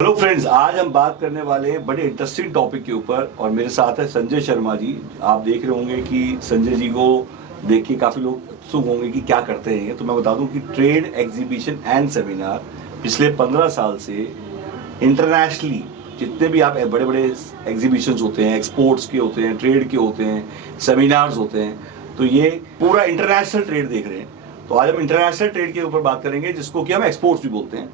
Hello friends, आज हम बात करने वाले हैं बड़े इंटरेस्टिंग टॉपिक के ऊपर और मेरे साथ है संजय शर्मा जी। आप देख रहे होंगे कि संजय जी को देख के काफ़ी लोग उत्सुक होंगे कि क्या करते हैं। तो मैं बता दूं कि ट्रेड एग्जीबिशन एंड सेमिनार पिछले 15 साल से इंटरनेशनली जितने भी आप बड़े बड़े एग्जीबिशंस होते हैं, एक्सपोर्ट्स के होते हैं, ट्रेड के होते हैं, सेमिनार्स होते हैं, तो ये पूरा इंटरनेशनल ट्रेड देख रहे हैं। तो आज हम इंटरनेशनल ट्रेड के ऊपर बात करेंगे, जिसको कि हम एक्सपोर्ट्स भी बोलते हैं।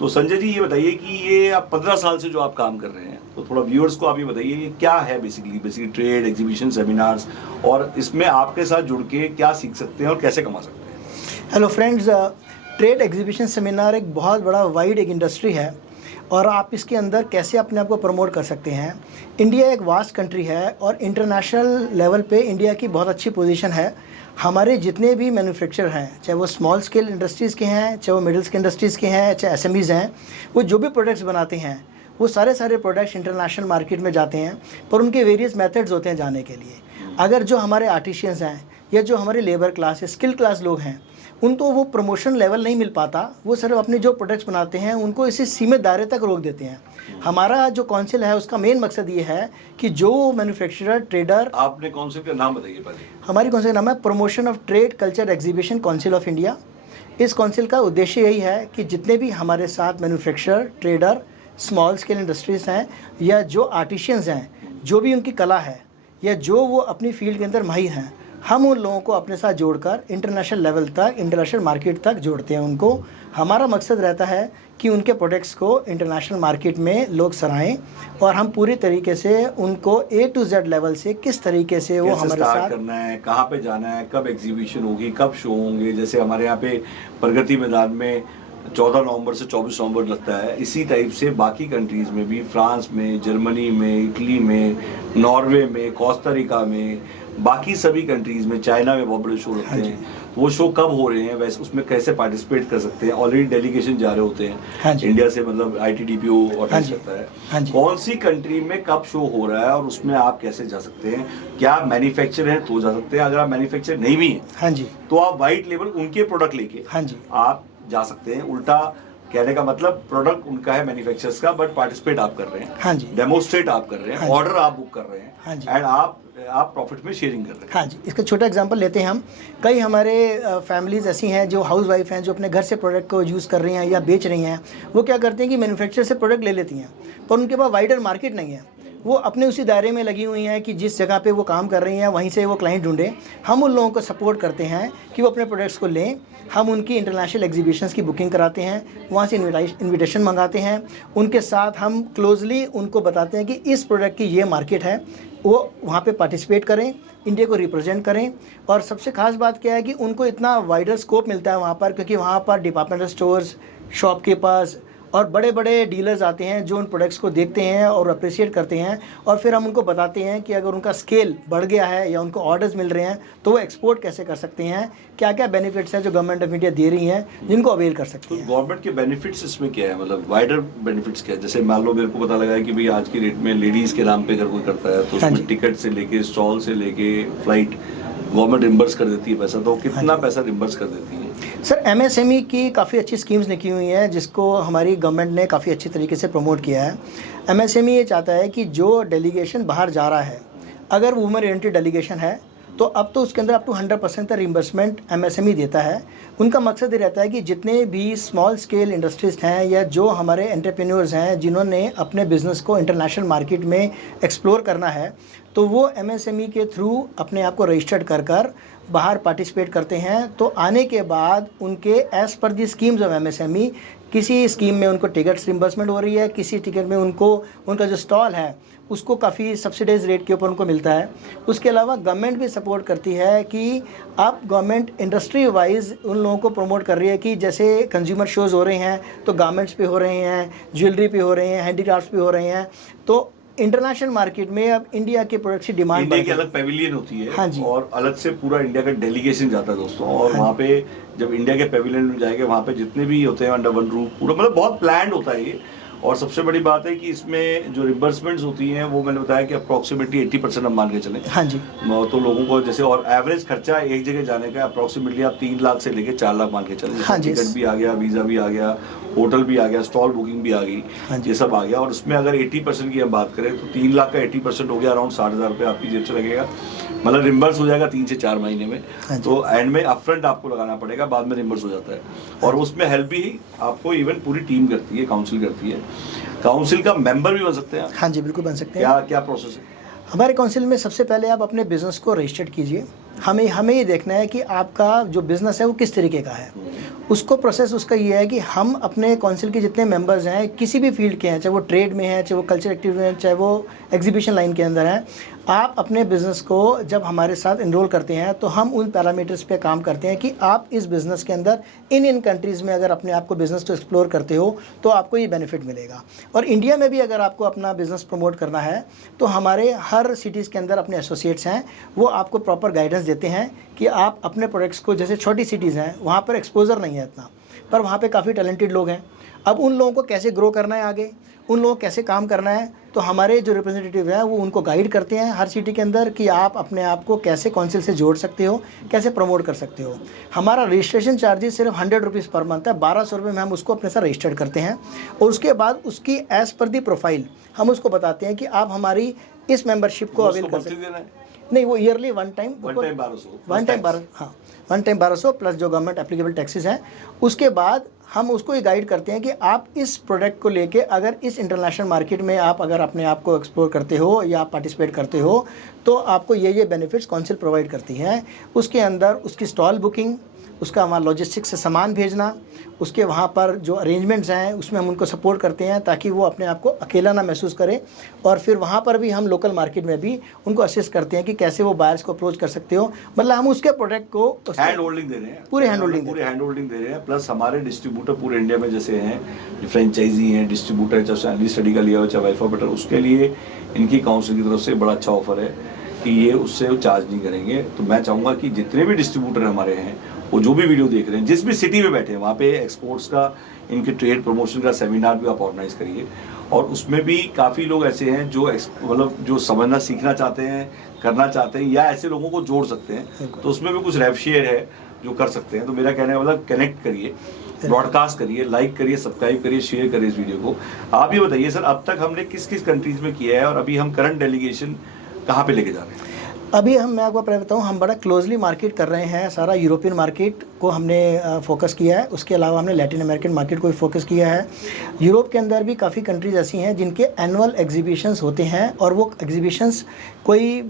तो संजय जी, ये बताइए कि ये आप 15 साल से जो आप काम कर रहे हैं, तो थोड़ा व्यूअर्स को आप ये बताइए ये क्या है बेसिकली ट्रेड एग्जीबिशन सेमिनार्स, और इसमें आपके साथ जुड़ के क्या सीख सकते हैं और कैसे कमा सकते हैं। Hello friends, trade exhibition seminar एक बहुत बड़ा वाइड एक इंडस्ट्री है और आप इसके अंदर कैसे अपने आप को प्रमोट कर सकते हैं। इंडिया एक वास्ट कंट्री है और इंटरनेशनल लेवल पे इंडिया की बहुत अच्छी पोजीशन है। हमारे जितने भी मैन्युफैक्चर हैं, चाहे वो स्मॉल स्केल इंडस्ट्रीज़ के हैं, चाहे वो मिडिल स्केल इंडस्ट्रीज़ के हैं, चाहे एसएमईज़ हैं, वो जो भी प्रोडक्ट्स बनाते हैं वो सारे प्रोडक्ट्स इंटरनेशनल मार्केट में जाते हैं, पर उनके वेरियस मेथड्स होते हैं जाने के लिए। अगर जो हमारे आर्टिशियंस हैं या जो हमारे लेबर क्लास स्किल क्लास लोग हैं, उनको वो प्रमोशन लेवल नहीं मिल पाता, वो सिर्फ अपने जो प्रोडक्ट्स बनाते हैं उनको इसी सीमित दायरे तक रोक देते हैं। हमारा जो काउंसिल है उसका मेन मकसद ये है कि जो मैन्युफैक्चरर ट्रेडर। आपने काउंसिल का नाम बताइए पहले। हमारी काउंसिल का नाम है promotion of trade culture exhibition council of India. इस काउंसिल का उद्देश्य यही है कि जितने भी हमारे साथ manufacturer trader small scale industries हैं या जो आर्टिशियंस हैं, जो भी उनकी कला है या जो वो अपनी फील्ड के अंदर माहिर हैं, हम उन लोगों को अपने साथ जोड़कर इंटरनेशनल लेवल तक, इंटरनेशनल मार्केट तक जोड़ते हैं उनको। हमारा मकसद रहता है कि उनके प्रोडक्ट्स को इंटरनेशनल मार्केट में लोग सराहें और हम पूरी तरीके से उनको A to Z लेवल से किस तरीके से वो हमारे साथ करना है, कहाँ पे जाना है, कब एग्जीबिशन होगी, कब शो होंगे। जैसे हमारे यहाँ पे प्रगति मैदान में 14 नवंबर से 24 नवंबर लगता है, इसी टाइप से बाकी कंट्रीज़ में भी, फ्रांस में, जर्मनी में, इटली में, नॉर्वे में, कोस्टारिका में, बाकी सभी कंट्रीज़ में, चाइना में बहुत बड़े शो लगते हैं। वो शो कब हो रहे हैं, वैसे उसमें कैसे पार्टिसिपेट कर सकते हैं। ऑलरेडी डेलीगेशन जा रहे होते हैं इंडिया से, मतलब ITDPO ऑर्गेनाइज करता है। कौन सी कंट्री में कब शो हो रहा है और उसमें आप कैसे जा सकते हैं। क्या आप मैन्युफैक्चर हैं तो जा सकते हैं, अगर आप मैन्युफैक्चर नहीं भी हैं तो आप वाइट लेबल उनके प्रोडक्ट लेके आप जा सकते हैं। उल्टा कहने का मतलब प्रोडक्ट उनका है मैन्युफैक्चरर्स का, बट पार्टिसिपेट आप कर रहे हैं, डेमोस्ट्रेट आप कर रहे हैं, ऑर्डर आप बुक कर रहे हैं, एंड आप प्रॉफिट में शेयरिंग कर रहे हैं। इसका छोटा एग्जांपल लेते हैं हम। कई हमारे फैमिलीज़ ऐसी हैं जो हाउस वाइफ हैं, जो अपने घर से प्रोडक्ट को यूज़ कर रही हैं या बेच रही हैं। वो क्या करते हैं कि मैन्युफैक्चरर से प्रोडक्ट ले लेती हैं, पर उनके पास वाइडर मार्केट नहीं है। वो अपने उसी दायरे में लगी हुई हैं कि जिस जगह पे वो काम कर रही हैं वहीं से वो क्लाइंट ढूंढें। हम उन लोगों को सपोर्ट करते हैं कि वो अपने प्रोडक्ट्स को लें। हम उनकी इंटरनेशनल एग्जीबिशंस की बुकिंग कराते हैं, वहाँ से इन्विटेशन मंगाते हैं। उनके साथ हम क्लोजली उनको बताते हैं कि इस प्रोडक्ट की ये मार्केट है, वो वहाँ पे पार्टिसिपेट करें, इंडिया को रिप्रेजेंट करें। और सबसे खास बात क्या है कि उनको इतना वाइडर स्कोप मिलता है वहाँ पर, क्योंकि वहाँ पर डिपार्टमेंटल स्टोर्स, शॉपकीपर्स और बड़े बड़े डीलर्स आते हैं जो उन प्रोडक्ट्स को देखते हैं और अप्रिशिएट करते हैं। और फिर हम उनको बताते हैं कि अगर उनका स्केल बढ़ गया है या उनको ऑर्डर्स मिल रहे हैं तो वो एक्सपोर्ट कैसे कर सकते हैं, क्या क्या बेनिफिट्स हैं जो गवर्नमेंट ऑफ इंडिया दे रही हैं जिनको अवेल कर सकते हैं। गवर्नमेंट के बेनिफिट्स इसमें क्या है, मतलब वाइडर बेनिफिट्स क्या है। जैसे मान लो मेरे को पता लगा है कि भाई आज की डेट में लेडीज़ के नाम पे अगर कोई करता है तो उसमें टिकट से लेके, स्टॉल से लेके, फ्लाइट गवर्नमेंट रिम्बर्स कर देती है पैसा। तो कितना पैसा रिम्बर्स कर देती है। सर, MSME की काफ़ी अच्छी स्कीम्स निकली हुई हैं जिसको हमारी गवर्नमेंट ने काफ़ी अच्छी तरीके से प्रमोट किया है। MSME ये चाहता है कि जो डेलीगेशन बाहर जा रहा है, अगर वुमेन ओरिएंटेड डेलीगेशन है तो अब तो उसके अंदर अप टू 100% का रिम्बर्समेंट MSME देता है। उनका मकसद ये रहता है कि जितने भी स्मॉल स्केल इंडस्ट्रीज हैं या जो हमारे एंटरप्रेन्योर्स हैं जिन्होंने अपने बिज़नेस को इंटरनेशनल मार्केट में एक्सप्लोर करना है, तो वो MSME के थ्रू अपने आप को रजिस्टर्ड कर बाहर पार्टिसिपेट करते हैं। तो आने के बाद उनके as per the schemes of MSME किसी स्कीम में उनको टिकट्स रिम्बर्समेंट हो रही है, किसी टिकट में उनको उनका जो स्टॉल है उसको काफ़ी सब्सिडाइज रेट के ऊपर उनको मिलता है। उसके अलावा गवर्नमेंट भी सपोर्ट करती है कि अब गवर्नमेंट इंडस्ट्री वाइज उन लोगों को प्रमोट कर रही है कि जैसे कंज्यूमर शोज़ हो रहे हैं तो गारमेंट्स पे हो रहे हैं, ज्वेलरी पे हो रहे हैं, हैंडीक्राफ्ट्स पे हो रहे हैं। तो इंटरनेशनल मार्केट में अब इंडिया के प्रोडक्ट्स की डिमांड, इंडिया की अलग पेविलियन होती है और अलग से पूरा इंडिया का डेलीगेशन जाता है दोस्तों। और वहाँ पे जब इंडिया के पेविलियन में जाएंगे, वहाँ पे जितने भी होते हैं अंडर वन रूफ पूरा, मतलब बहुत प्लान्ड होता है ये। और सबसे बड़ी बात है कि इसमें जो रिम्बर्समेंट्स होती हैं वो मैंने बताया कि अप्रॉक्सीमेटली 80% हम मान के चलें। हाँ जी। तो लोगों को जैसे, और एवरेज खर्चा एक जगह जाने का अप्रॉक्सीमेटली आप 3 लाख से लेके 4 लाख मान के चलें। हाँ जी। टिकट भी आ गया, वीज़ा भी आ गया, होटल भी आ गया, स्टॉल बुकिंग भी आ गई, हाँ जी। ये सब आ गया। और उसमें अगर 80% की हम बात करें तो 3 लाख का 80% हो गया, अराउंड 60,000 रुपये आपकी जेब से लगेगा। मतलब रिम्बर्स हो जाएगा 3 से 4 महीने में। हाँ जी। तो एंड में अपफ्रंट आपको लगाना पड़ेगा, बाद में रिम्बर्स हो जाता है। और उसमें हेल्प भी आपको इवन पूरी टीम करती है, काउंसिल करती है। काउंसिल का मेंबर भी बन सकते हैं आप। हाँ जी, बिल्कुल बन सकते हैं। क्या क्या प्रोसेस है? हमारे काउंसिल में सबसे पहले आप अपने बिज़नेस को रजिस्टर्ड कीजिए। हमें ये देखना है कि आपका जो बिज़नेस है वो किस तरीके का है। उसको प्रोसेस उसका ये है कि हम अपने काउंसिल के जितने मेंबर्स हैं, किसी भी फील्ड के हैं, चाहे वो ट्रेड में है, चाहे वो कल्चर एक्टिविटी में है, चाहे वो एग्जीबिशन लाइन के अंदर हैं, आप अपने बिज़नेस को जब हमारे साथ इनरोल करते हैं तो हम उन पैरामीटर्स पे काम करते हैं कि आप इस बिज़नेस के अंदर इन कंट्रीज़ में अगर अपने आप को बिज़नेस को एक्सप्लोर करते हो तो आपको ये बेनिफिट मिलेगा। और इंडिया में भी अगर आपको अपना बिज़नेस प्रमोट करना है तो हमारे हर सिटीज़ के अंदर अपने एसोसिएट्स हैं, वो आपको प्रॉपर गाइडेंस देते हैं कि आप अपने प्रोडक्ट्स को, जैसे छोटी सिटीज़ हैं वहाँ पर एक्सपोजर नहीं है इतना, पर वहाँ पे काफ़ी टैलेंटेड लोग हैं। अब उन लोगों को कैसे ग्रो करना है आगे, उन लोगों को कैसे काम करना है, तो हमारे जो रिप्रेजेंटेटिव हैं वो उनको गाइड करते हैं हर सिटी के अंदर कि आप अपने आप को कैसे काउंसिल से जोड़ सकते हो, कैसे प्रमोट कर सकते हो। हमारा रजिस्ट्रेशन चार्जेस सिर्फ 100 रुपीज़ पर मंथ है। 1200 रुपये में हम उसको अपने साथ रजिस्टर्ड करते हैं और उसके बाद उसकी एज़ पर दी प्रोफाइल हम उसको बताते हैं कि आप हमारी इस मेंबरशिप को अवेल कर सकते हैं। नहीं, वो ईयरली वन टाइम 1200 प्लस जो गवर्नमेंट एप्लीकेबल टैक्सेस हैं। उसके बाद हम उसको ये गाइड करते हैं कि आप इस प्रोडक्ट को लेके अगर इस इंटरनेशनल मार्केट में आप अगर अपने आप को एक्सप्लोर करते हो या आप पार्टिसिपेट करते हो तो आपको ये बेनिफिट्स काउंसिल प्रोवाइड करती हैं। उसके अंदर उसकी स्टॉल बुकिंग, उसका वहाँ लॉजिस्टिक्स से सामान भेजना, उसके वहाँ पर जो अरेंजमेंट्स हैं उसमें हम उनको सपोर्ट करते हैं ताकि वो अपने आप को अकेला ना महसूस करें। और फिर वहाँ पर भी हम लोकल मार्केट में भी उनको असिस्ट करते हैं कि कैसे वो बायर्स को अप्रोच कर सकते हो। मतलब हम उसके प्रोडक्ट को हैंड होल्डिंग दे रहे हैं, पूरे हैंड होल्डिंग दे रहे हैं। प्लस हमारे डिस्ट्रीब्यूटर पूरे इंडिया में जैसे हैं, फ्रेंचाइजी हैं, डिस्ट्रीब्यूटर, चाहे अर्ली स्टडी का लिया हो चाहे वाइफा बटर, उसके लिए इनकी काउंसिल की तरफ से बड़ा अच्छा ऑफर है कि ये उससे चार्ज नहीं करेंगे। तो मैं चाहूँगा कि जितने भी डिस्ट्रीब्यूटर हमारे हैं वो जो भी वीडियो देख रहे हैं, जिस भी सिटी में बैठे हैं, वहाँ पे एक्सपोर्ट्स का, इनके ट्रेड प्रमोशन का सेमिनार भी आप ऑर्गेनाइज करिए। और उसमें भी काफ़ी लोग ऐसे हैं जो मतलब जो समझना सीखना चाहते हैं, करना चाहते हैं, या ऐसे लोगों को जोड़ सकते हैं। तो उसमें भी कुछ रेव शेयर है जो कर सकते हैं। तो मेरा कहने का मतलब कनेक्ट करिए, ब्रॉडकास्ट करिए, लाइक करिए, सब्सक्राइब करिए, शेयर करिए इस वीडियो को। आप ये बताइए सर, अब तक हमने किस किस कंट्रीज़ में किया है और अभी हम करंट डेलीगेशन कहाँ पे लेके जा रहे हैं? अभी मैं आपको पहले बताऊँ, हम बड़ा क्लोजली मार्केट कर रहे हैं। सारा यूरोपियन मार्केट को हमने फोकस किया है, उसके अलावा हमने लैटिन अमेरिकन मार्केट को भी फोकस किया है। यूरोप के अंदर भी काफ़ी कंट्रीज़ ऐसी हैं जिनके एनुअल एग्जीबिशंस होते हैं और वो एग्जीबिशंस कोई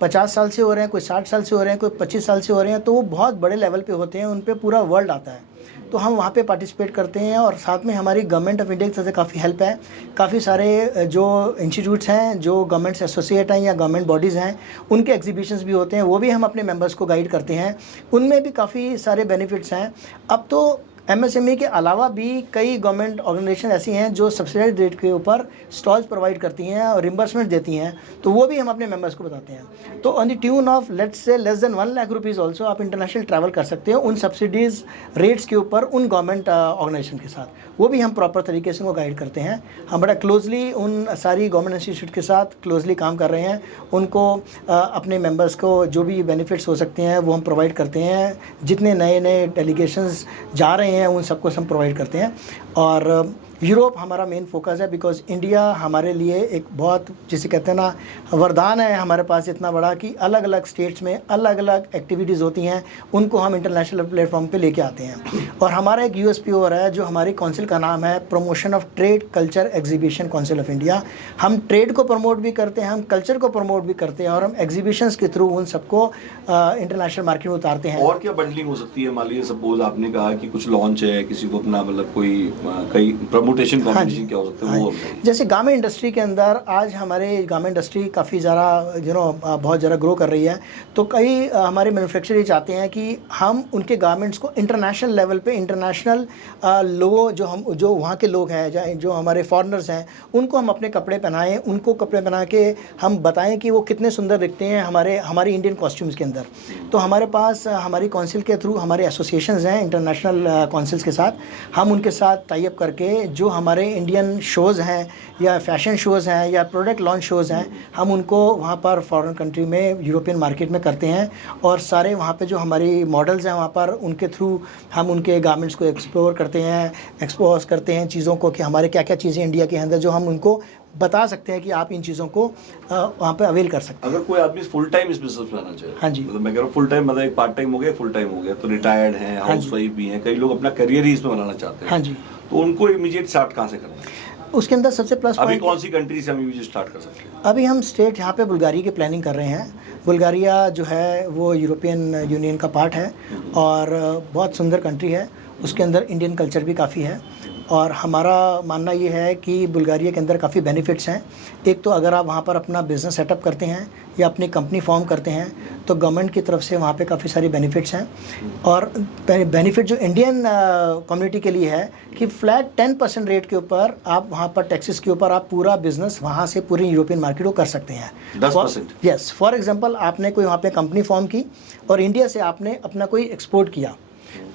50 साल से हो रहे हैं, कोई 60 साल से हो रहे हैं, कोई 25 साल से हो रहे हैं। तो वो बहुत बड़े लेवल पे होते हैं, उन पे पूरा वर्ल्ड आता है। तो हम वहाँ पे पार्टिसिपेट करते हैं और साथ में हमारी गवर्नमेंट ऑफ इंडिया की तरफ से काफ़ी हेल्प है। काफ़ी सारे जो इंस्टीट्यूट्स हैं, जो गवर्नमेंट से एसोसिएट हैं या गवर्नमेंट बॉडीज़ हैं, उनके एग्जीबिशंस भी होते हैं, वो भी हम अपने मेंबर्स को गाइड करते हैं। उनमें भी काफ़ी सारे बेनिफिट्स हैं। अब तो एमएसएमई के अलावा भी कई गवर्नमेंट ऑर्गेनाइजेशन ऐसी हैं जो सब्सिडाइज रेट के ऊपर स्टॉल्स प्रोवाइड करती हैं और रिम्बर्समेंट देती हैं, तो वो भी हम अपने मेंबर्स को बताते हैं। तो on the tune of let's say less than 1 lakh rupees also आप इंटरनेशनल ट्रैवल कर सकते हो उन सब्सिडीज़ रेट्स के ऊपर उन गवर्नमेंट ऑर्गेनाइजेशन के साथ। वो भी हम प्रॉपर तरीके से उनको गाइड करते हैं। हम बड़ा क्लोजली उन सारी गवर्नमेंट इंस्टीट्यूट के साथ क्लोजली काम कर रहे हैं। उनको अपने मेंबर्स को जो भी बेनिफिट्स हो सकते हैं वो हम प्रोवाइड करते हैं। जितने नए नए डेलीगेशंस जा रहे हैं उन सबको हम प्रोवाइड करते हैं। और यूरोप हमारा मेन फोकस है, बिकॉज इंडिया हमारे लिए एक बहुत, जिसे कहते हैं ना, वरदान है हमारे पास इतना बड़ा कि अलग अलग स्टेट्स में अलग अलग एक्टिविटीज़ होती हैं, उनको हम इंटरनेशनल प्लेटफॉर्म पे लेके आते हैं। और हमारा एक यूएसपी और है जो हमारी काउंसिल का नाम है promotion of trade culture exhibition council of India. हम ट्रेड को प्रमोट भी करते हैं, हम कल्चर को प्रमोट भी करते हैं और हम एग्जीबिशंस के थ्रू उन सबको इंटरनेशनल मार्केट में उतारते हैं। और क्या बंडलिंग हो सकती है? मान लीजिए सपोज आपने कहा कि कुछ लॉन्च है, किसी को अपना मतलब कोई कई प्रमोटेशन कॉम्पिटिशन क्या हो सकता है वो? जैसे गारमेंट इंडस्ट्री के अंदर आज हमारे गारमेंट इंडस्ट्री काफ़ी ज़्यादा बहुत ज़्यादा ग्रो कर रही है। तो कई हमारे मैन्युफैक्चरर ये चाहते हैं कि हम उनके गारमेंट्स को इंटरनेशनल लेवल पे, इंटरनेशनल लोग जो वहाँ के लोग हैं, जो हमारे फॉरेनर्स हैं, उनको हम अपने कपड़े पहनाएं, उनको कपड़े पहना के हम बताएं कि वो कितने सुंदर दिखते हैं हमारी इंडियन कॉस्ट्यूम्स के अंदर। तो हमारे पास हमारी काउंसिल के थ्रू हमारे एसोसिएशंस हैं इंटरनेशनल काउंसिल्स के साथ, हम उनके साथ टाई अप करके जो हमारे इंडियन शोज़ हैं या फैशन शोज़ हैं या प्रोडक्ट लॉन्च शोज़ हैं, हम उनको वहाँ पर फॉरेन कंट्री में, यूरोपियन मार्केट में करते हैं। और सारे वहाँ पे जो हमारी मॉडल्स हैं, वहाँ पर उनके थ्रू हम उनके गारमेंट्स को एक्सप्लोर करते हैं, एक्सपोज करते हैं चीज़ों को कि हमारे क्या क्या चीज़ें इंडिया के अंदर जो हम उनको बता सकते हैं कि आप इन चीज़ों को वहाँ पे अवेल कर सकते हैं। अगर कोई आदमी फुल टाइम इस बिजनेस में आना चाहे, हाँ जी, मतलब मैं कह रहा हूँ फुल टाइम, मतलब एक पार्ट टाइम हो गया, फुल टाइम हो गया, तो रिटायर्ड हैं, हाँ हाउस वाइफ भी हैं, कई लोग अपना करियर ही इसमें बनाना चाहते हैं, हाँ जी, तो उनको इमीडिएट स्टार्ट कहाँ से करना है? उसके अंदर सबसे प्लस अभी पॉइंट, कौन सी कंट्री से हम इमीडिएट स्टार्ट कर सकते हैं? अभी हम स्टेट यहाँ पे बुल्गारिया की प्लानिंग कर रहे हैं। बुल्गारिया जो है वो यूरोपियन यूनियन का पार्ट है और बहुत सुंदर कंट्री है। उसके अंदर इंडियन कल्चर भी काफ़ी है और हमारा मानना ये है कि बुल्गारिया के अंदर काफ़ी बेनिफिट्स हैं। एक तो अगर आप वहाँ पर अपना बिज़नेस सेटअप करते हैं या अपनी कंपनी फॉर्म करते हैं तो गवर्नमेंट की तरफ से वहाँ पे काफ़ी सारी बेनिफिट्स हैं। और बेनिफिट जो इंडियन कम्युनिटी के लिए है कि फ्लैट 10% रेट के ऊपर आप वहाँ पर टैक्सेस के ऊपर आप पूरा बिजनेस वहाँ से पूरी यूरोपियन मार्केट को कर सकते हैं। 10%? यस, फॉर एग्जांपल आपने कोई वहाँ पे कंपनी फॉर्म की और इंडिया से आपने अपना कोई एक्सपोर्ट किया,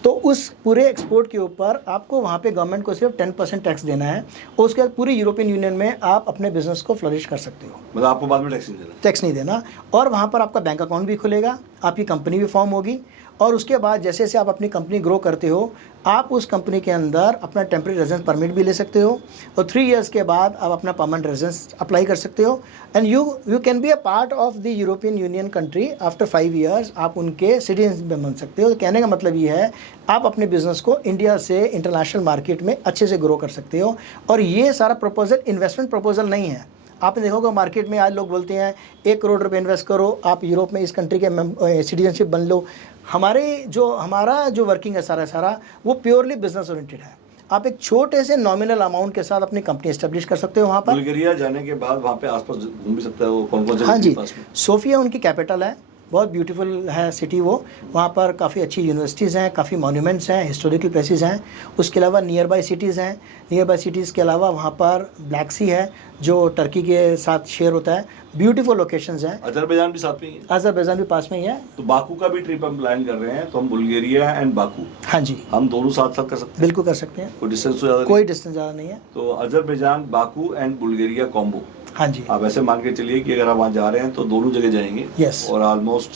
तो उस पूरे एक्सपोर्ट के ऊपर आपको वहाँ पे गवर्नमेंट को सिर्फ 10% टैक्स देना है और उसके बाद पूरी यूरोपियन यूनियन में आप अपने बिजनेस को फ्लरिश कर सकते हो। मतलब आपको बाद में टैक्स नहीं देना? टैक्स नहीं देना। और वहाँ पर आपका बैंक अकाउंट भी खुलेगा, आपकी कंपनी भी फॉर्म होगी और उसके बाद जैसे जैसे आप अपनी कंपनी ग्रो करते हो, आप उस कंपनी के अंदर अपना टेम्परेरी रेजिडेंस परमिट भी ले सकते हो और 3 इयर्स के बाद आप अपना परमानेंट रेजिडेंस अप्लाई कर सकते हो and you can be a part of the European union country after 5 years. आप उनके सिटीजन बन सकते हो। तो कहने का मतलब ये है आप अपने बिजनेस को इंडिया से इंटरनेशनल मार्केट में अच्छे से ग्रो कर सकते हो। और ये सारा प्रपोजल इन्वेस्टमेंट प्रपोजल नहीं है। आपने देखा होगा मार्केट में आज लोग बोलते हैं 1 करोड़ रुपए इन्वेस्ट करो, आप यूरोप में इस कंट्री के सिटीजनशिप बन लो। हमारा जो वर्किंग है सारा वो प्योरली बिजनेस ओरिएंटेड है। आप एक छोटे से नॉमिनल अमाउंट के साथ अपनी कंपनी एस्टेब्लिश कर सकते हो वहाँ पर। बुल्गारिया जाने के बाद वहाँ पे आसपास घूम भी सकता है वो, कौन-कौन से हाँ जी, पास में? सोफिया उनकी कैपिटल है, बहुत ब्यूटीफुल है सिटी वो। वहाँ पर काफ़ी अच्छी यूनिवर्सिटीज़ हैं, काफ़ी मॉन्यूमेंट्स हैं, हिस्टोरिकल प्लेसेस हैं। उसके अलावा नियर बाय सिटीज़ हैं। नियर बाय सिटीज़ के अलावा वहाँ पर ब्लैक सी है जो टर्की के साथ शेयर होता है। ब्यूटीफुल लोकेशंस हैं। अजरबैजान भी साथ में ही है? अजरबैजान भी पास में ही है। तो बाकू का भी ट्रिप हम प्लान कर रहे हैं, तो हम बुल्गारिया एंड बाकू, हाँ जी, हम दोनों साथ साथ कर सकते हैं? बिल्कुल कर सकते हैं, कोई डिस्टेंस तो ज़्यादा कोई डिस्टेंस ज़्यादा नहीं है। नहीं? तो Azerbaijan, Baku and Bulgaria combo. हाँ जी, आप ऐसे मान के चलिए कि अगर आप वहाँ जा रहे हैं तो दोनों जगह जाएंगे। यस। और ऑलमोस्ट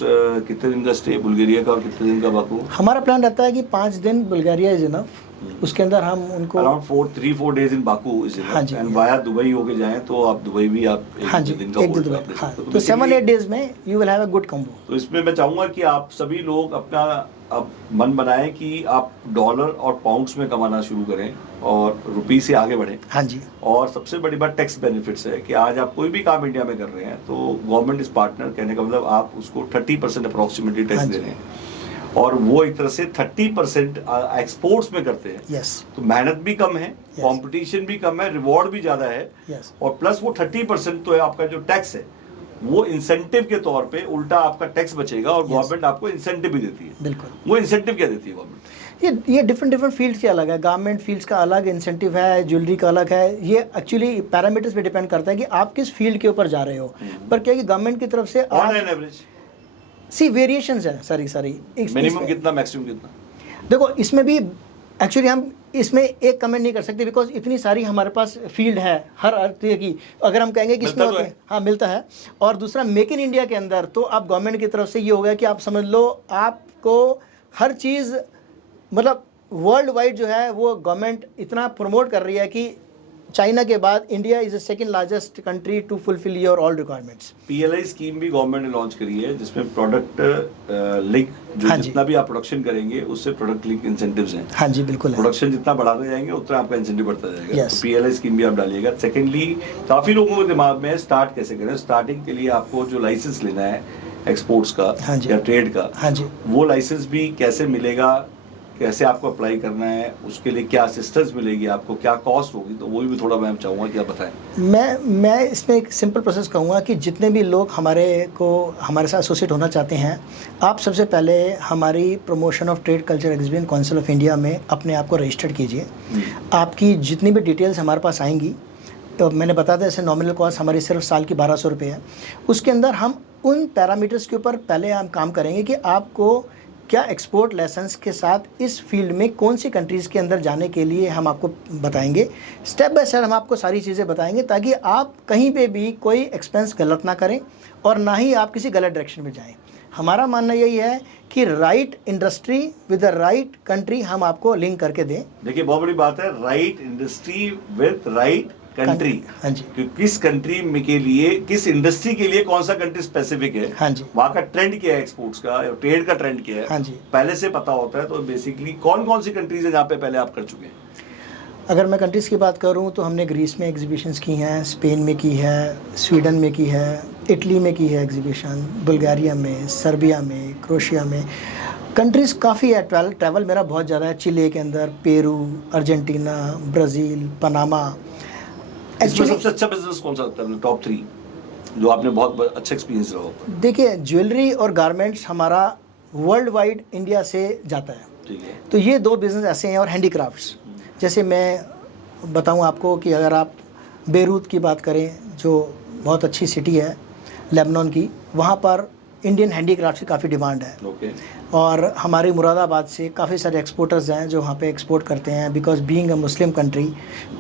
कितने दिन का स्टे बुल्गारिया का और कितने दिन का बाकू? हमारा प्लान रहता है कि 5 दिन बुल्गारिया इज इनफ। उसके अंदर हम उनको around 3-4 days in Baku is हाँ जी, एंड वाया दुबई होके जाएं तो आप दुबई भी आप हाँ जी, दिन का एक होल्ड दिन आप ले हाँ, सकते हो। तो 7-8 डेज में you will have a good combo. तो इसमें मैं चाहूंगा कि आप सभी लोग अपना अब मन बनाएं कि आप डॉलर और पाउंड्स में कमाना शुरू करें और रुपी से आगे बढ़ें। हाँ जी, और सबसे बड़ी बात टैक्स बेनिफिट्स है कि आज आप कोई भी काम इंडिया में कर रहे हैं तो गवर्नमेंट इज पार्टनर, कहने का मतलब आप उसको 30% अप्रोक्सीमेटली टैक्स दे रहे हैं और वो एक तरह से 30% एक्सपोर्ट्स में करते हैं। यस, तो मेहनत भी कम है, कंपटीशन भी कम है, रिवॉर्ड भी ज्यादा है यस, और प्लस वो 30% तो है आपका जो टैक्स है वो इंसेंटिव के तौर पे उल्टा आपका टैक्स बचेगा और गवर्नमेंट आपको इंसेंटिव भी देती है। बिल्कुल। वो इंसेंटिव क्या देती है गवर्नमेंट? ये डिफरेंट फील्ड्स के अलग है। गारमेंट फील्ड्स का अलग इंसेंटिव है, ज्वेलरी का अलग है। ये एक्चुअली पैरामीटर्स पे डिपेंड करता है कि आप किस फील्ड के ऊपर जा रहे हो। पर क्या है कि गवर्नमेंट की तरफ से ऑन एन एवरेज वेरिएशंस हैं सारी मिनिमम कितना, मैक्सिमम कितना? देखो इसमें भी एक्चुअली हम इसमें एक कमेंट नहीं कर सकते बिकॉज इतनी सारी हमारे पास फील्ड है हर तरह की। अगर हम कहेंगे कि इसमें मिलता तो है। हाँ मिलता है। और दूसरा मेक इन इंडिया के अंदर तो आप गवर्नमेंट की तरफ से ये हो गया कि आप समझ लो आपको हर चीज़ मतलब वर्ल्ड वाइड जो है वो गवर्नमेंट इतना प्रमोट कर रही है कि चाइना के बाद India is the second largest country to fulfil your all requirements. PLI scheme भी गवर्नमेंट ने लॉन्च करी है जिसमें प्रोडक्ट लिंक जो हाँ जी। जितना भी आप प्रोडक्शन करेंगे उससे प्रोडक्ट लिंक इंसेंटिव्स हैं। हाँ जी, बिल्कुल है। प्रोडक्शन जितना बढ़ाते जाएंगे उतना आपका इंसेंटिव बढ़ता जाएगा। Yes. तो पीएलआई स्कीम भी आप डालिएगा। सेकेंडली, काफी लोगों के दिमाग में स्टार्ट कैसे करें। स्टार्टिंग के लिए आपको जो लाइसेंस लेना है एक्सपोर्ट्स का हाँ जी। या ट्रेड का, हाँ जी, वो लाइसेंस भी कैसे मिलेगा, कैसे आपको अप्लाई करना है, उसके लिए क्या असिस्टेंस मिलेगी आपको, क्या कॉस्ट होगी, तो वो भी थोड़ा मैं चाहूँगा कि आप बताएं। मैं इसमें एक सिंपल प्रोसेस कहूँगा कि जितने भी लोग हमारे साथ एसोसिएट होना चाहते हैं, आप सबसे पहले हमारी promotion of trade culture exhibition council of India में अपने आप को रजिस्टर्ड कीजिए। आपकी जितनी भी डिटेल्स हमारे पास आएंगी, तो मैंने बताया था जैसे नॉमिनल कॉस्ट हमारी सिर्फ साल की 1200 रुपये है। उसके अंदर हम उन पैरामीटर्स के ऊपर पहले हम काम करेंगे कि आपको क्या एक्सपोर्ट लाइसेंस के साथ इस फील्ड में कौन सी कंट्रीज़ के अंदर जाने के लिए हम आपको बताएंगे। स्टेप बाय स्टेप हम आपको सारी चीज़ें बताएंगे ताकि आप कहीं पे भी कोई एक्सपेंस गलत ना करें और ना ही आप किसी गलत डायरेक्शन में जाएं। हमारा मानना यही है कि right industry with the right country हम आपको लिंक करके दें। देखिए बहुत बड़ी बात है, right industry with right country. हाँ जी, कि किस कंट्री में के लिए, किस इंडस्ट्री के लिए कौन सा कंट्री स्पेसिफिक है, हाँ जी, वहाँ का ट्रेंड क्या है, एक्सपोर्ट्स का ट्रेड का ट्रेंड क्या है, हाँ जी, पहले से पता होता है। तो बेसिकली कौन कौन सी कंट्रीज है जहाँ पे पहले आप कर चुके हैं? अगर मैं कंट्रीज़ की बात करूं तो हमने ग्रीस में एग्जीबिशंस की हैं, स्पेन में की है, स्वीडन में की है, इटली में की है एग्जीबिशन, बुल्गारिया में, सर्बिया में, क्रोशिया में। कंट्रीज़ काफ़ी है, ट्रैवल मेरा बहुत ज़्यादा है। चिले के अंदर पेरू, अर्जेंटीना, ब्राज़ील, पनामा। इसमें सबसे अच्छा बिजनेस कौन सा लगता है, टॉप 3 जो आपने बहुत अच्छा एक्सपीरियंस रहा हो? देखिए, ज्वेलरी और गारमेंट्स हमारा वर्ल्ड वाइड इंडिया से जाता है, ठीक है। तो ये 2 बिज़नेस ऐसे हैं। और हैंडीक्राफ्ट्स, जैसे मैं बताऊं आपको कि अगर आप बेरूत की बात करें, जो बहुत अच्छी सिटी है लेबनान की, वहाँ पर इंडियन हैंडीक्राफ्ट्स की काफ़ी डिमांड है। ओके। और हमारी मुरादाबाद से काफ़ी सारे एक्सपोर्टर्स हैं जो वहाँ पे एक्सपोर्ट करते हैं, because being a Muslim country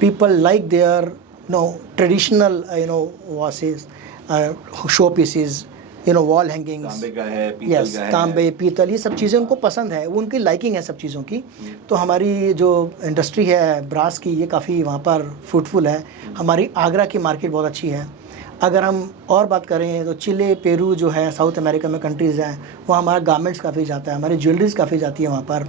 people like there traditional vases, show pieces, wall hangings, तांबे का है, पीतल यस, का है, तांबे, पीतल, ये सब चीज़ें उनको पसंद है, वो उनकी लाइकिंग है सब चीज़ों की। तो हमारी जो इंडस्ट्री है ब्रास की, ये काफ़ी वहाँ पर फ्रूटफुल है। हमारी आगरा की मार्केट बहुत अच्छी है। अगर हम और बात करें तो चिले, पेरू जो है साउथ अमेरिका में कंट्रीज़ हैं, वहाँ हमारा गारमेंट्स काफ़ी जाता है, हमारी ज्वेलरीज काफ़ी जाती है वहाँ पर।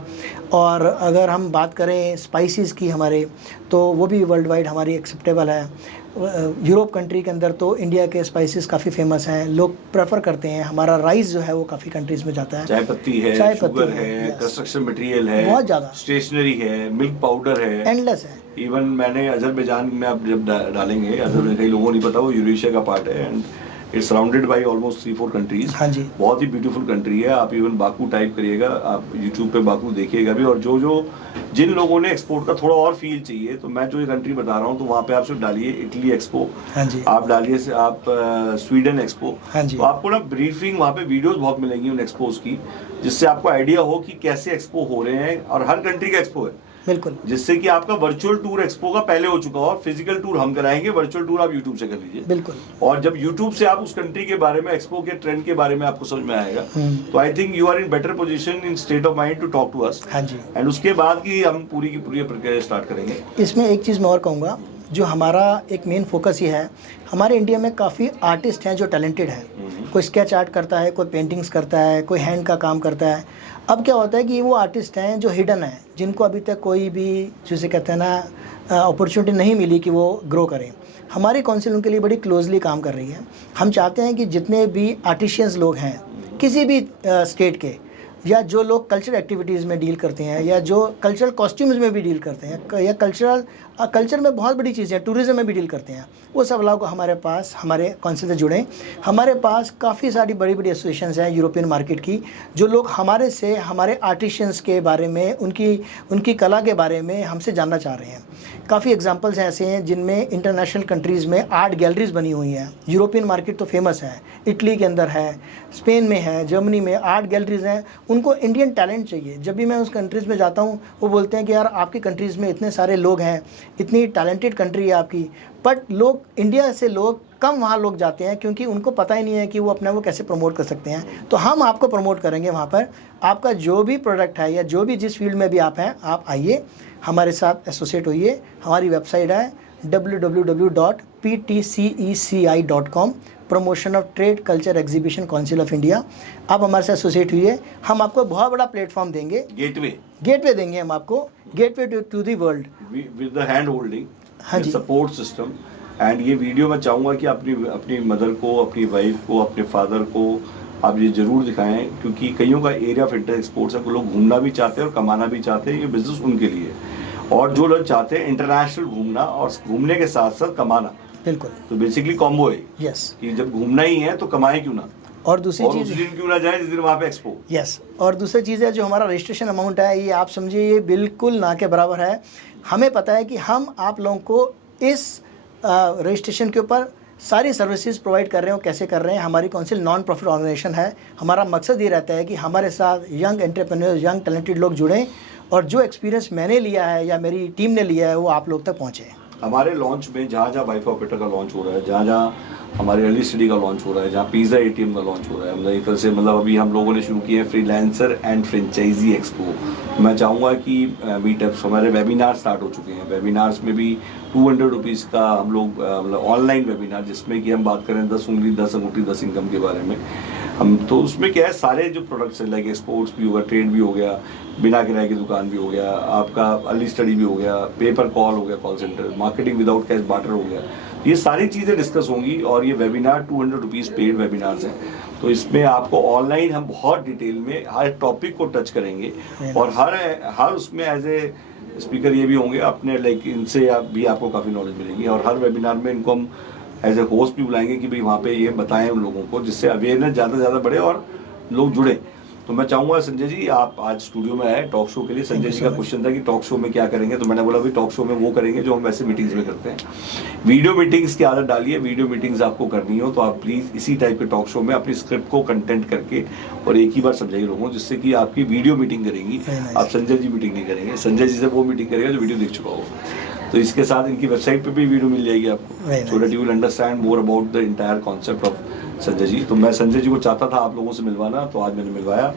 और अगर हम बात करें स्पाइसेस की हमारे, तो वो भी वर्ल्ड वाइड हमारी एक्सेप्टेबल है। यूरोप कंट्री के अंदर तो इंडिया के स्पाइसेस काफ़ी फेमस हैं, लोग प्रेफर करते हैं। हमारा राइस जो है वो काफ़ी कंट्रीज़ में जाता है। चाय पत्ती है, चाय शुगर पत्ती है, yes, कंस्ट्रक्शन मटेरियल है, बहुत ज़्यादा, स्टेशनरी है, मिल्क पाउडर है, एंडलेस है। इवन मैंने अजरबैजान में आप जब डालेंगे, अजरबैजान कई लोगों को नहीं पता, वो यूरेशिया का पार्ट है and it's surrounded by almost 3-4 countries. हाँ जी, बहुत ही ब्यूटीफुल कंट्री है। आप इवन बाकू टाइप करिएगा, आप यूट्यूब पे बाकू देखिएगा भी। और जिन लोगों ने एक्सपोर्ट का थोड़ा और फील चाहिए, तो मैं जो ये कंट्री बता रहा हूँ, तो वहाँ पे आप सिर्फ डालिए इटली एक्सपो, हाँ जी, आप डालिए आप स्वीडन एक्सपो, हाँ जी, तो आपको ना ब्रीफिंग वहाँ पे वीडियोस बहुत मिलेंगी उन एक्सपोज की, जिससे आपको आइडिया हो कि कैसे एक्सपो हो रहे हैं। और हर कंट्री का एक्सपो है, बिल्कुल, जिससे कि आपका वर्चुअल टूर एक्सपो का पहले हो चुका हो, और फिजिकल टूर हम कराएंगे, वर्चुअल टूर आप यूट्यूब से कर लीजिए। बिल्कुल। और जब यूट्यूब से आप उस कंट्री के बारे में, एक्सपो के ट्रेंड के बारे में आपको समझ में आएगा, तो I think you are in better position, in state of mind to talk to us. हाँ जी, एंड उसके बाद की हम पूरी की पूरी प्रक्रिया स्टार्ट करेंगे। इसमें एक चीज़ मैं और कहूँगा, जो हमारा एक मेन फोकस ये है, हमारे इंडिया में काफ़ी आर्टिस्ट हैं जो टैलेंटेड हैं। कोई स्केच आर्ट करता है, कोई पेंटिंग्स करता है, कोई हैंड का काम करता है। अब क्या होता है कि वो आर्टिस्ट हैं जो हिडन हैं, जिनको अभी तक कोई भी, जिसे कहते हैं ना, अपॉर्चुनिटी नहीं मिली कि वो ग्रो करें। हमारी काउंसिल उनके लिए बड़ी क्लोजली काम कर रही है। हम चाहते हैं कि जितने भी आर्टिशियंस लोग हैं किसी भी स्टेट के, या जो लोग कल्चरल एक्टिविटीज़ में डील करते हैं, या जो कल्चरल कॉस्ट्यूम्स में भी डील करते हैं, या कल्चर में बहुत बड़ी चीज़ है, टूरिज़्म में भी डील करते हैं, वो सब लोग हमारे पास, हमारे काउंसिल से जुड़ें। हमारे पास काफ़ी सारी बड़ी बड़ी एसोसिएशंस हैं यूरोपियन मार्केट की, जो लोग हमारे से, हमारे आर्टिशियंस के बारे में, उनकी कला के बारे में हमसे जानना चाह रहे हैं। काफ़ी एग्जांपल्स ऐसे हैं जिनमें इंटरनेशनल कंट्रीज़ में आर्ट गैलरीज बनी हुई हैं। यूरोपियन मार्केट तो फेमस है, इटली के अंदर है, स्पेन में है, जर्मनी में आर्ट गैलरीज हैं। उनको इंडियन टैलेंट चाहिए। जब भी मैं उस कंट्रीज़ में जाता हूँ, वो बोलते हैं कि यार आपकी कंट्रीज़ में इतने सारे लोग हैं, इतनी टैलेंटेड कंट्री है आपकी, बट लोग, इंडिया से लोग कम वहाँ लोग जाते हैं, क्योंकि उनको पता ही नहीं है कि वो अपना वो कैसे प्रमोट कर सकते हैं। तो हम आपको प्रमोट करेंगे वहाँ पर। आपका जो भी प्रोडक्ट है, या जो भी जिस फील्ड में भी आप हैं, आप आइए, हमारे साथ एसोसिएट होइए। हमारी वेबसाइट है www.ptceci.com, promotion of trade culture exhibition council of India. आप हमारे साथ एसोसिएट हुई है, हम आपको बहुत बड़ा प्लेटफॉर्म देंगे, गेटवे देंगे हम आपको, gateway to the world with the hand holding, हाँ जी, सपोर्ट सिस्टम। एंड ये वीडियो मैं चाहूँगा कि अपनी मदर को, अपनी वाइफ को, अपने फादर को आप ये जरूर दिखाएं, क्योंकि कईयों का एरिया ऑफ इंटर एक्सपोर्ट्स है, लोग घूमना भी चाहते हैं और कमाना भी चाहते हैं, ये बिजनेस उनके लिए। और जो लोग चाहते हैं इंटरनेशनल घूमना और घूमने के साथ साथ कमाना, बिल्कुल, तो बेसिकली कॉम्बो है। यस, कि जब घूमना ही है तो कमाए क्यों ना, और दूसरी चीज़, उस दिन क्यों ना जाए जिस दिन वहाँ पे एक्सपो। यस, और दूसरी चीज़ है, जो हमारा रजिस्ट्रेशन अमाउंट है, ये आप समझिए ये बिल्कुल ना के बराबर है। हमें पता है कि हम आप लोगों को इस रजिस्ट्रेशन के ऊपर सारी सर्विसेज प्रोवाइड कर रहे हो, कैसे कर रहे हैं। हमारी काउंसिल नॉन प्रॉफिट ऑर्गेनाइजेशन है। हमारा मकसद ये रहता है कि हमारे साथ यंग एंटरप्रेन्योर्स, यंग टैलेंटेड लोग जुड़ें और जो एक्सपीरियंस मैंने लिया है या मेरी टीम ने लिया है वो आप लोग तक पहुँचे। हमारे लॉन्च में जहाँ जहाँ वाईफाई ऑपरेटर का लॉन्च हो रहा है, जहाँ जहाँ हमारे अर्ली स्टडी का लॉन्च हो रहा है, जहाँ पिज़्ज़ा एटीएम का लॉन्च हो रहा है, मतलब एक तरह से मतलब अभी हम लोगों ने शुरू किए हैं फ्रीलांसर एंड फ्रेंचाइजी एक्सपो। मैं चाहूँगा कि मीटअप्स, हमारे वेबिनार स्टार्ट हो चुके हैं। वेबिनार्स में भी 200 रुपीज़ का हम लोग मतलब ऑनलाइन वेबिनार, जिसमें कि हम बात करें 10 उंगली 10 अंगूठी 10 इनकम के बारे में। हम तो उसमें क्या है, सारे जो प्रोडक्ट्स हैं लाइक एक्सपोर्ट्स भी होगा, ट्रेड भी हो गया, बिना किराए की दुकान भी हो गया, आपका अर्ली स्टडी भी हो गया, पेपर कॉल हो गया, call centre, marketing without cash barter हो गया, ये सारी चीज़ें डिस्कस होंगी। और ये वेबिनार 200 रुपीज़ पेड वेबिनार्स हैं। तो इसमें आपको ऑनलाइन हम बहुत डिटेल में हर टॉपिक को टच करेंगे और हर उसमें एज ए स्पीकर ये भी होंगे अपने, लाइक इनसे भी आपको काफ़ी नॉलेज मिलेगी। और हर वेबिनार में इनको हम एज ए होस्ट भी बुलाएंगे कि भाई वहाँ पे ये बताएं उन लोगों को, जिससे अवेयरनेस ज़्यादा से ज़्यादा बढ़े और लोग जुड़े। तो मैं चाहूँगा संजय जी आप आज स्टूडियो में आए टॉक शो के लिए। संजय जी का क्वेश्चन था कि टॉक शो में क्या करेंगे, तो मैंने बोला भाई टॉक शो में वो करेंगे जो हम वैसे मीटिंग्स में करते हैं। वीडियो मीटिंग्स की आदत डालिए। वीडियो मीटिंग्स आपको करनी हो तो आप प्लीज़ इसी टाइप के टॉक शो में अपनी स्क्रिप्ट को कंटेंट करके और एक ही बार समझाइए लोगों को, जिससे कि आपकी वीडियो मीटिंग करेंगी। आप संजय जी मीटिंग नहीं करेंगे, संजय जी से वो मीटिंग करेगा जो वीडियो देख चुका हो। तो इसके साथ इनकी वेबसाइट पे भी वीडियो मिल जाएगी आपको, so that you will understand more about the entire concept of Sanjay ji. तो मैं संजय जी को चाहता था आप लोगों से मिलवाना, तो आज मैंने मिलवाया।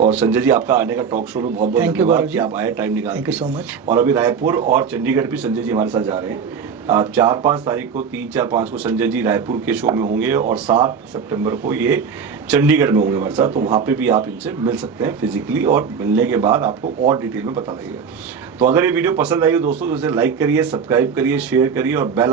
और संजय जी आपका आने का टॉक शो में बहुत बहुत धन्यवाद कि आप आए टाइम निकाल के। Thank you so much. और अभी रायपुर और चंडीगढ़ भी संजय जी हमारे साथ जा रहे हैं। 4-5 तारीख को, 3-4-5 को संजय जी रायपुर के शो में होंगे और 7 सितंबर को ये चंडीगढ़ में होंगे हमारे साथ। तो वहाँ पे भी आप इनसे मिल सकते हैं फिजिकली, और मिलने के बाद आपको और डिटेल में पता लगेगा। तो अगर ये वीडियो पसंद आई हो दोस्तों तो इसे लाइक करिए, सब्सक्राइब करिए, शेयर करिए और बेल